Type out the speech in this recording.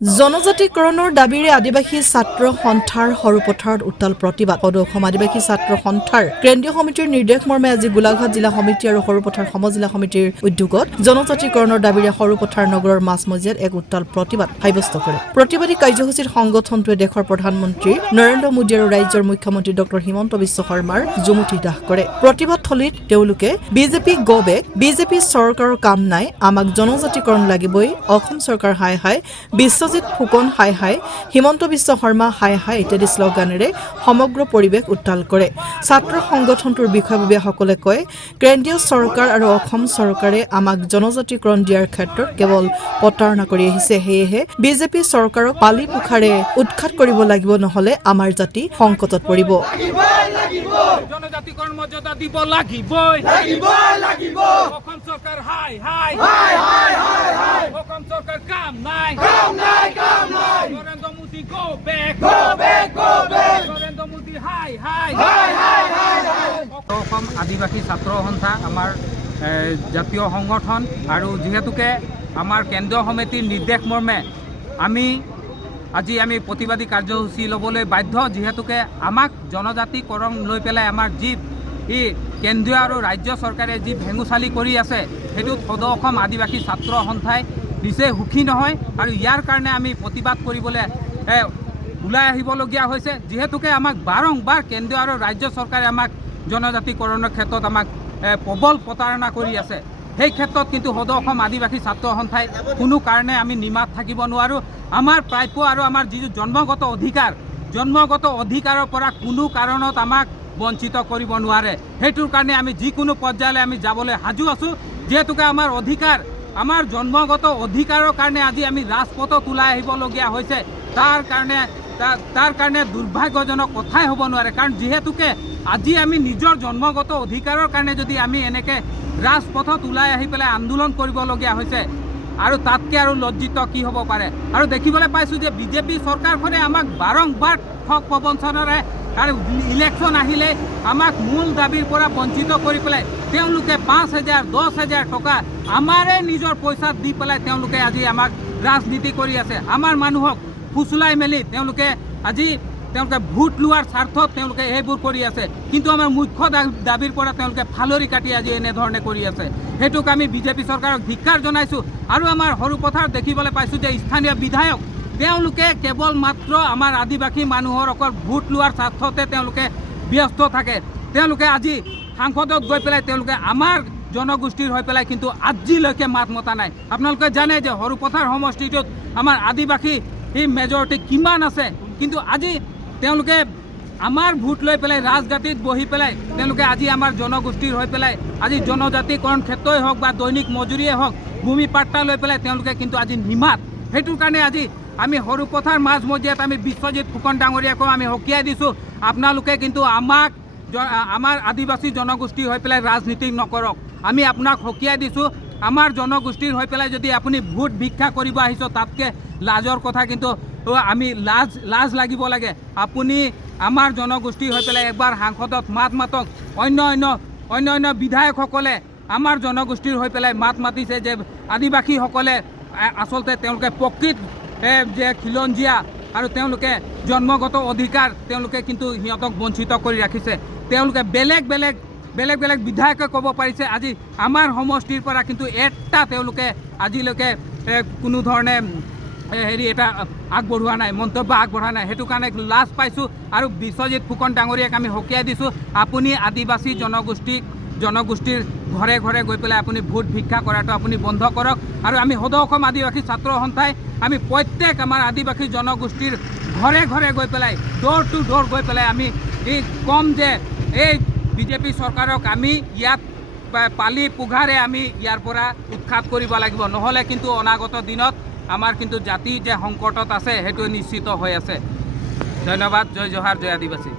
জনজাতিকৰণৰ দাবীৰে আদিবাসী ছাত্ৰ সন্থাৰ সৰুপথাৰত উত্তাল প্ৰতিবাদ সদৌ অসম আদিবাসী ছাত্ৰ সন্থাৰ কেন্দ্ৰীয় সমিতিৰ নিৰ্দেশ মৰ্মে আজি গোলাঘাট জিলা সমিতি আৰু সৰুপথাৰ সমজিলা সমিতিৰ উদ্যোগত জনজাতিকৰণৰ দাবীৰে সৰুপথাৰ নগৰৰ মাজমজিয়াত এক উত্তাল প্ৰতিবাদ সাব্যস্ত কৰে। প্ৰতিবাদী কাৰ্যসূচীত সংগঠনটোৱে দেশৰ প্ৰধানমন্ত্ৰী নৰেন্দ্ৰ মোদী আৰু ৰাজ্যৰ মুখ্যমন্ত্ৰী ডক্টৰ হিমন্ত বিশ্ব শৰ্মাৰ জুমুঠি দাহ কৰে। প্ৰতিবাদস্থলীত তেওঁলোকে বিজেপি গো বেক, বিজেপি চৰকাৰৰ কাম নাই, আমাক জনজাতিকৰণ লাগিবই, অসম চৰকাৰ হাই হাই, বিশ্বজিৎ ফুকন হাই হাই, হিমন্ত বিশ্ব শৰ্মা হাই হাই ইত্যাদি শ্লোগানেৰে সমগ্ৰ পৰিৱেশ উত্তাল কৰে। ছাত্ৰ সংগঠনটোৰ বিষয়ববীয়াসকলে কয়, কেন্দ্ৰীয় চৰকাৰ আৰু অসম চৰকাৰে আমাক জনজাতিকৰণ দিয়াৰ ক্ষেত্ৰত কেৱল প্ৰতাৰণা কৰি আহিছে। সেয়েহে বিজেপি চৰকাৰক পালি পোখাৰে উৎখাত কৰিব লাগিব, নহলে আমাৰ জাতি সংকটত পৰিব। জনজাতিকৰণ মৰ্যাদা দিব লাগিবই, অসম চৰকাৰ হাই হাই, অসম চৰকাৰ কাম নাই, নৰেন্দ্ৰ মোদী গো বেক, নৰেন্দ্ৰ মোদী হাই হাই। অসম আদিবাসী ছাত্ৰ সন্থা আমাৰ জাতীয় সংগঠন আৰু যিহেতুকে আমাৰ কেন্দ্ৰীয় সমিতিৰ নিৰ্দেশ মৰ্মে আজি আমি প্ৰতিবাদী কাৰ্যসূচী ল'বলৈ বাধ্য, যিহেতুকে আমাক জনজাতিকৰণ লৈ পেলাই আমাৰ যি কেন্দ্ৰীয় আৰু ৰাজ্য চৰকাৰে যি ভেঙুচালি কৰি আছে, সেইটোত সদৌ অসম আদিবাসী ছাত্ৰ সন্থাই নিচেই সুখী নহয় আৰু ইয়াৰ কাৰণে আমি প্ৰতিবাদ কৰিবলৈ ওলাই আহিবলগীয়া হৈছে। যিহেতুকে আমাক বাৰম্বাৰ কেন্দ্ৰীয় আৰু ৰাজ্য চৰকাৰে আমাক জনজাতিকৰণৰ ক্ষেত্ৰত আমাক প্ৰবল প্ৰতাৰণা কৰি আছে। সেই ক্ষেত্ৰত কিন্তু সদৌ অসম আদিবাসী ছাত্ৰ সন্থাই কোনো কাৰণে আমি নিমাত থাকিব নোৱাৰোঁ। আমাৰ প্ৰাপ্য আৰু আমাৰ যিটো জন্মগত অধিকাৰৰ পৰা কোনো কাৰণত আমাক বঞ্চিত কৰিব নোৱাৰে। সেইটোৰ কাৰণে আমি যিকোনো পৰ্যায়লৈ আমি যাবলৈ সাজু আছোঁ। যিহেতুকে আমাৰ অধিকাৰ, আমাৰ জন্মগত অধিকাৰৰ কাৰণে আজি আমি ৰাজপথত ওলাই আহিবলগীয়া হৈছে। তাৰ কাৰণে দুৰ্ভাগ্যজনক কথাই হ'ব নোৱাৰে, কাৰণ যিহেতুকে আজি আমি নিজৰ জন্মগত অধিকাৰৰ কাৰণে যদি আমি এনেকৈ ৰাজপথত ওলাই আহি পেলাই আন্দোলন কৰিবলগীয়া হৈছে, আৰু তাতকৈ আৰু লজ্জিত কি হ'ব পাৰে। আৰু দেখিবলৈ পাইছোঁ যে বিজেপি চৰকাৰখনে আমাক বাৰম্বাৰ ঠগ প্ৰবঞ্চনাৰে আৰু ইলেকশ্যন আহিলে আমাক মূল দাবীৰ পৰা বঞ্চিত কৰি পেলাই তেওঁলোকে 5,000, 10,000 টকা আমাৰে নিজৰ পইচাত দি পেলাই তেওঁলোকে আজি আমাক ৰাজনীতি কৰি আছে। আমাৰ মানুহক ফুচুলাই মেলি তেওঁলোকে ভোট লোৱাৰ স্বাৰ্থত তেওঁলোকে সেইবোৰ কৰি আছে, কিন্তু আমাৰ মুখ্য দাবীৰ পৰা তেওঁলোকে ফালৰি কাটি আজি এনেধৰণে কৰি আছে। সেইটোক আমি বিজেপি চৰকাৰক ধিক্কাৰ জনাইছোঁ। আৰু আমাৰ সৰুপথাৰত দেখিবলৈ পাইছোঁ যে স্থানীয় বিধায়ক তেওঁলোকে কেৱল মাত্ৰ আমাৰ আদিবাসী মানুহৰ অকল ভোট লোৱাৰ স্বাৰ্থতে তেওঁলোকে ব্যস্ত থাকে। তেওঁলোকে আজি সাংসদত গৈ পেলাই তেওঁলোকে আমাৰ জনগোষ্ঠীৰ হৈ পেলাই কিন্তু আজিলৈকে মাত মতা নাই। আপোনালোকে জানে যে সৰুপথাৰ সমষ্টিটোত আমাৰ আদিবাসী মেজৰিটি কিমান আছে, কিন্তু আজি তেওঁলোকে আমাৰ ভোট লৈ পেলাই ৰাজগাটীত বহি পেলাই তেওঁলোকে আজি আমাৰ জনগোষ্ঠীৰ হৈ পেলাই আজি জনজাতিকৰণ ক্ষেত্ৰই হওক বা দৈনিক মজুৰিয়ে হওক ভূমি পাট্টা লৈ পেলাই তেওঁলোকে কিন্তু আজি নিমাত। সেইটোৰ কাৰণে আজি আমি সৰুপথাৰ মাজমজিয়াত আমি বিশ্বজিৎ ফুকন ডাঙৰীয়াকো আমি সকীয়াই দিছোঁ, আপোনালোকে কিন্তু আমাৰ আদিবাসী জনগোষ্ঠীৰ হৈ পেলাই ৰাজনীতি নকৰক। আমি আপোনাক সকীয়াই দিছোঁ, আমাৰ জনগোষ্ঠীৰ হৈ পেলাই যদি আপুনি ভোট ভিক্ষা কৰিব আহিছোঁ, তাতকৈ লাজৰ কথা কিন্তু আমি লাজ লাগিব লাগে। আপুনি আমাৰ জনগোষ্ঠী হৈ পেলাই একবাৰ সাংসদত মাত মাতক। অন্য বিধায়কসকলে আমাৰ জনগোষ্ঠীৰ হৈ পেলাই মাত মাতিছে যে আদিবাসীসকলে আচলতে তেওঁলোকে প্ৰকৃত যে খিলঞ্জীয়া আৰু তেওঁলোকে জন্মগত অধিকাৰ তেওঁলোকে কিন্তু সিহঁতক বঞ্চিত কৰি ৰাখিছে। তেওঁলোকে বেলেগ বিধায়কে ক'ব পাৰিছে, আজি আমাৰ সমষ্টিৰ পৰা কিন্তু এটা তেওঁলোকে আজিলৈকে কোনো ধৰণে এটা আগবঢ়োৱা নাই, মন্তব্য আগবঢ়োৱা নাই। সেইটো কাৰণে লাজ পাইছোঁ। আৰু বিশ্বজিৎ ফুকন ডাঙৰীয়াক আমি সকীয়াই দিছোঁ, আপুনি আদিবাসী জনগোষ্ঠীৰ ঘৰে ঘৰে গৈ পেলাই আপুনি ভোট ভিক্ষা কৰাটো আপুনি বন্ধ কৰক। আৰু আমি সদৌ অসম আদিবাসী ছাত্ৰ সন্থাই আমি প্ৰত্যেক আমাৰ আদিবাসী জনগোষ্ঠীৰ ঘৰে ঘৰে গৈ পেলাই ড'ৰ টু ড'ৰ গৈ পেলাই আমি ক'ম যে এই বিজেপি চৰকাৰক আমি ইয়াত পালি পোঘাৰে আমি ইয়াৰ পৰা উৎখাত কৰিব লাগিব, নহ'লে কিন্তু অনাগত দিনত আমাৰ কিন্তু জাতি যে সংকটত আছে সেইটো নিশ্চিত হৈ আছে। ধন্যবাদ। জয় জোহাৰ, জয় আদিবাসী।